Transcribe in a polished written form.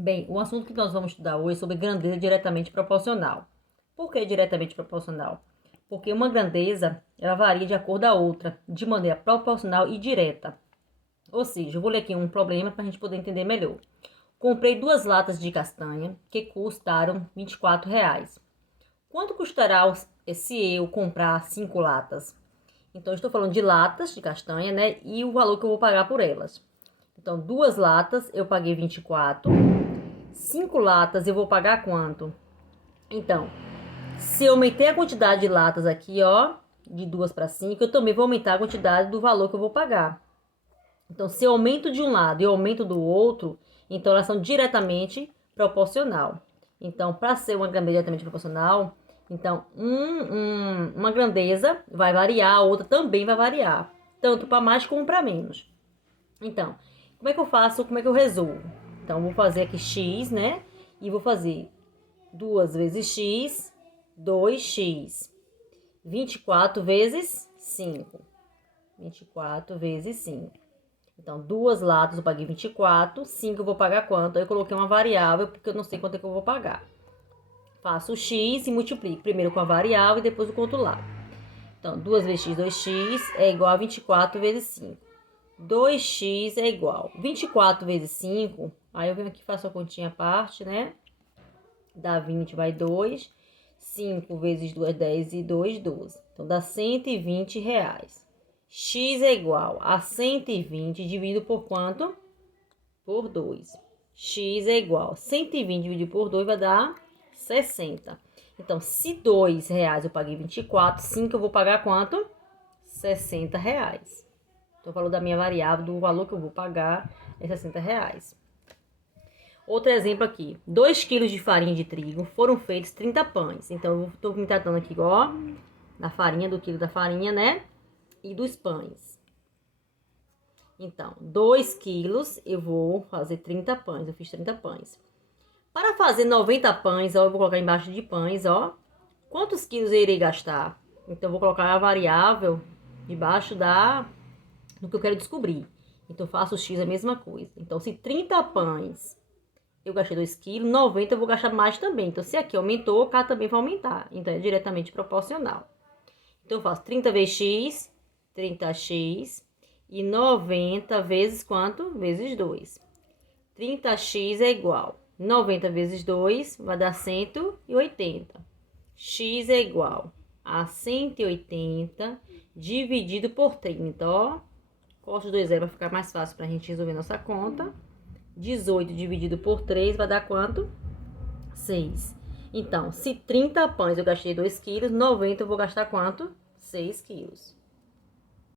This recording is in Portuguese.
Bem, o assunto que nós vamos estudar hoje é sobre grandeza diretamente proporcional. Por que diretamente proporcional? Porque uma grandeza, ela varia de acordo à outra, de maneira proporcional e direta. Ou seja, eu vou ler aqui um problema para a gente poder entender melhor. Comprei 2 latas de castanha que custaram R$ 24. Quanto custará se eu comprar 5 latas? Então, eu estou falando de latas de castanha, né? E o valor que eu vou pagar por elas. Então, 2 latas eu paguei 24. 5 latas eu vou pagar quanto? Então, se eu aumentei a quantidade de latas aqui, ó, de 2 para 5, eu também vou aumentar a quantidade do valor que eu vou pagar. Então, se eu aumento de um lado e eu aumento do outro, então elas são diretamente proporcional. Então, para ser uma grandeza diretamente proporcional, então uma grandeza vai variar, a outra também vai variar, tanto para mais como para menos. Então, como é que eu faço? Como é que eu resolvo? Então, vou fazer aqui x, né? E vou fazer 2 vezes x, 2x. 24 vezes 5. 24 vezes 5. Então, 2 latas eu paguei 24, 5 eu vou pagar quanto? Aí eu coloquei uma variável, porque eu não sei quanto é que eu vou pagar. Faço o x e multiplico primeiro com a variável e depois o outro lado. Então, 2 vezes x, 2x é igual a 24 vezes 5. 2x é igual 24 vezes 5. Aí eu venho aqui e faço a continha à parte, né? Dá 20, vai 2. 5 vezes 2, 10 e 2, 12. Então, dá R$ 120. X é igual a 120 dividido por quanto? Por 2. X é igual a 120 dividido por 2 vai dar 60. Então, se R$ 2 eu paguei 24, 5 eu vou pagar quanto? R$ 60. Então, o valor da minha variável, do valor que eu vou pagar, é R$ 60. Outro exemplo aqui. 2 quilos de farinha de trigo foram feitos 30 pães. Então, eu estou me tratando aqui, ó, da farinha, do quilo da farinha, né? E dos pães. Então, 2 quilos, eu vou fazer 30 pães. Eu fiz 30 pães. Para fazer 90 pães, ó, eu vou colocar embaixo de pães, ó. Quantos quilos eu irei gastar? Então, eu vou colocar a variável debaixo do que eu quero descobrir. Então, eu faço o x a mesma coisa. Então, se 30 pães eu gastei 2 quilos, 90 eu vou gastar mais também. Então, se aqui aumentou, cá também vai aumentar. Então, é diretamente proporcional. Então, eu faço 30 vezes x, 30x, e 90 vezes quanto? Vezes 2. 30x é igual. 90 vezes 2 vai dar 180. X é igual a 180 dividido por 30, ó. Corta os dois zeros para ficar mais fácil para a gente resolver nossa conta. 18 dividido por 3 vai dar quanto? 6. Então, se 30 pães eu gastei 2 quilos, 90 eu vou gastar quanto? 6 quilos.